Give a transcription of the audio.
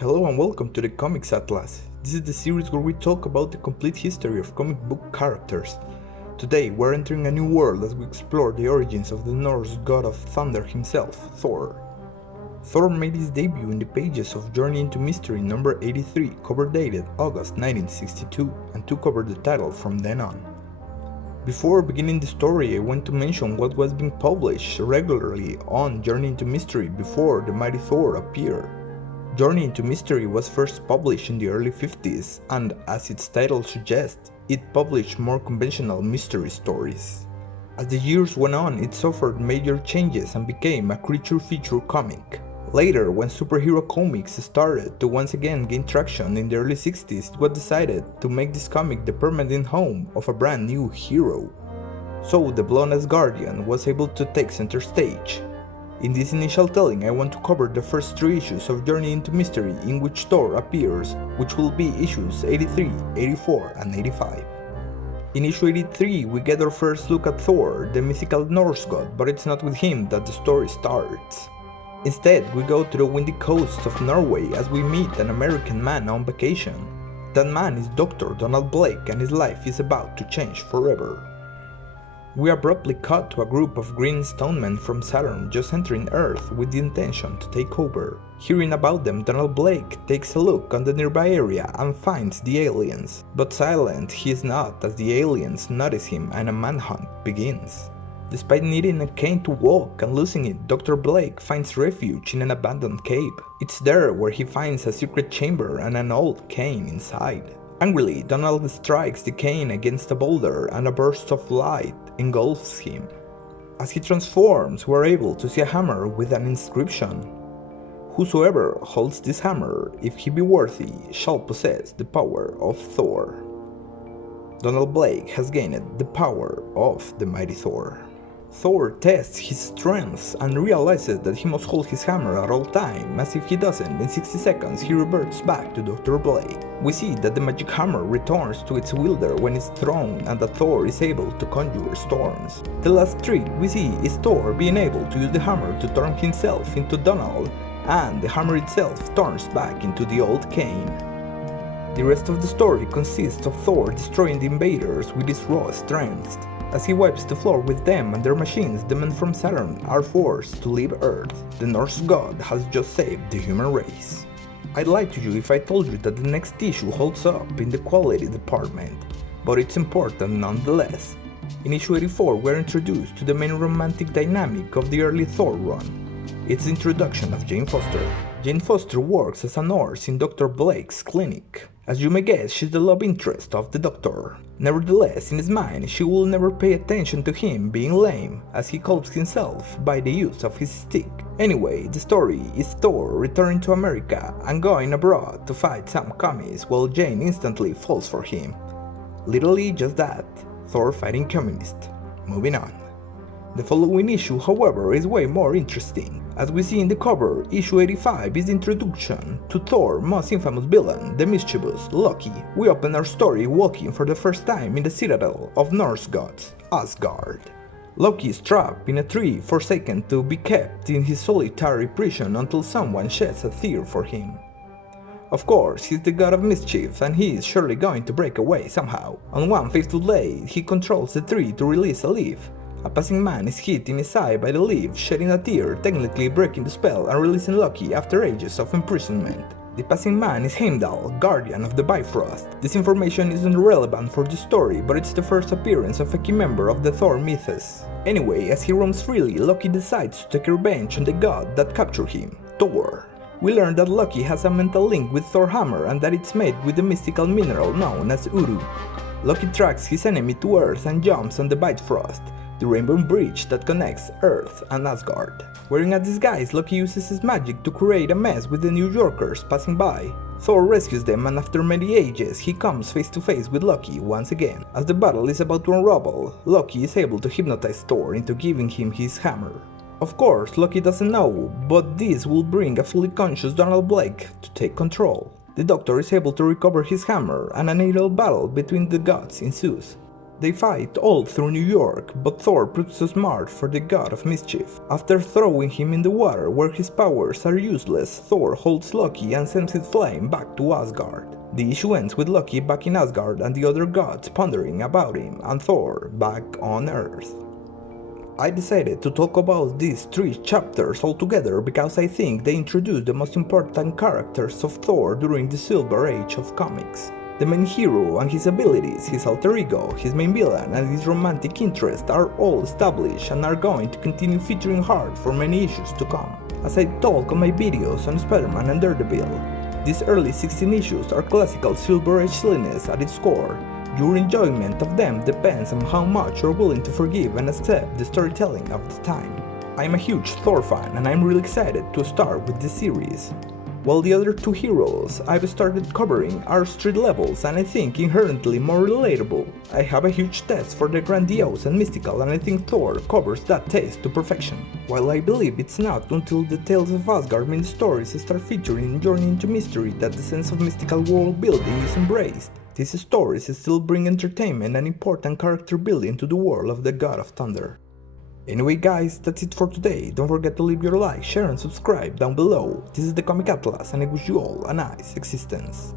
Hello and welcome to the Comics Atlas. This is the series where we talk about the complete history of comic book characters. Today we're entering a new world as we explore the origins of the Norse God of Thunder himself, Thor. Thor made his debut in the pages of Journey into Mystery number 83, cover dated August 1962, and took over the title from then on. Before beginning the story, I want to mention what was being published regularly on Journey into Mystery before the Mighty Thor appeared. Journey into Mystery was first published in the early 50s, and as its title suggests, it published more conventional mystery stories. As the years went on, it suffered major changes and became a creature feature comic. Later, when superhero comics started to once again gain traction in the early 60s, it was decided to make this comic the permanent home of a brand new hero. So the blonde Asgardian was able to take center stage. In this initial telling, I want to cover the first 3 issues of Journey into Mystery in which Thor appears, which will be issues 83, 84 and 85. In issue 83, we get our first look at Thor, the mythical Norse god, but it's not with him that the story starts. Instead, we go to the windy coast of Norway as we meet an American man on vacation. That man is Dr. Donald Blake, and his life is about to change forever. We abruptly cut to a group of green stone men from Saturn just entering Earth with the intention to take over. Hearing about them, Donald Blake takes a look on the nearby area and finds the aliens. But silent he is not as the aliens notice him and a manhunt begins. Despite needing a cane to walk and losing it, Dr. Blake finds refuge in an abandoned cave. It's there where he finds a secret chamber and an old cane inside. Angrily, Donald strikes the cane against a boulder and a burst of light engulfs him. As he transforms, we're able to see a hammer with an inscription. Whosoever holds this hammer, if he be worthy, shall possess the power of Thor. Donald Blake has gained the power of the Mighty Thor. Thor tests his strengths and realizes that he must hold his hammer at all time, as if he doesn't, in 60 seconds he reverts back to Dr. Blake. We see that the magic hammer returns to its wielder when it's thrown and that Thor is able to conjure storms. The last trick we see is Thor being able to use the hammer to turn himself into Donald, and the hammer itself turns back into the old cane. The rest of the story consists of Thor destroying the invaders with his raw strength. As he wipes the floor with them and their machines, the men from Saturn are forced to leave Earth. The Norse god has just saved the human race. I'd lie to you if I told you that the next issue holds up in the quality department, but it's important nonetheless. In issue 84 we're introduced to the main romantic dynamic of the early Thor run. It's the introduction of Jane Foster. Jane Foster works as a nurse in Dr. Blake's clinic. As you may guess, she's the love interest of the doctor. Nevertheless, in his mind, she will never pay attention to him being lame, as he copes himself by the use of his stick. Anyway, the story is Thor returning to America and going abroad to fight some commies while Jane instantly falls for him. Literally just that, Thor fighting communists. Moving on. The following issue, however, is way more interesting. As we see in the cover, issue 85 is the introduction to Thor's most infamous villain, the mischievous Loki. We open our story walking for the first time in the citadel of Norse gods, Asgard. Loki is trapped in a tree, forsaken to be kept in his solitary prison until someone sheds a tear for him. Of course, he's the god of mischief and he is surely going to break away somehow. On one fateful day, he controls the tree to release a leaf. A passing man is hit in his eye by the leaf, shedding a tear, technically breaking the spell and releasing Loki after ages of imprisonment. The passing man is Heimdall, guardian of the Bifrost. This information isn't relevant for the story, but it's the first appearance of a key member of the Thor mythos. Anyway, as he roams freely, Loki decides to take revenge on the god that captured him, Thor. We learn that Loki has a mental link with Thor hammer and that it's made with the mystical mineral known as Uru. Loki tracks his enemy to Earth and jumps on the Bifrost, the rainbow bridge that connects Earth and Asgard. Wearing a disguise, Loki uses his magic to create a mess with the New Yorkers passing by. Thor rescues them and after many ages, he comes face to face with Loki once again. As the battle is about to unravel, Loki is able to hypnotize Thor into giving him his hammer. Of course, Loki doesn't know, but this will bring a fully conscious Donald Blake to take control. The Doctor is able to recover his hammer and a needle battle between the gods ensues. They fight all through New York, but Thor proves too smart for the god of mischief. After throwing him in the water where his powers are useless, Thor holds Loki and sends his flame back to Asgard. The issue ends with Loki back in Asgard and the other gods pondering about him, and Thor back on Earth. I decided to talk about these 3 chapters all together because I think they introduce the most important characters of Thor during the Silver Age of comics. The main hero and his abilities, his alter ego, his main villain and his romantic interest are all established and are going to continue featuring hard for many issues to come. As I talk on my videos on Spider-Man and Daredevil, these early 16 issues are classical Silver Age silliness at its core. Your enjoyment of them depends on how much you're willing to forgive and accept the storytelling of the time. I'm a huge Thor fan and I'm really excited to start with this series. While the other 2 heroes I've started covering are street levels and I think inherently more relatable. I have a huge taste for the grandiose and mystical and I think Thor covers that taste to perfection. While I believe it's not until the Tales of Asgard main stories start featuring Journey into Mystery that the sense of mystical world building is embraced, these stories still bring entertainment and important character building to the world of the God of Thunder. Anyway guys, that's it for today. Don't forget to leave your like, share and subscribe down below. This is the Comic Atlas and I wish you all a nice existence.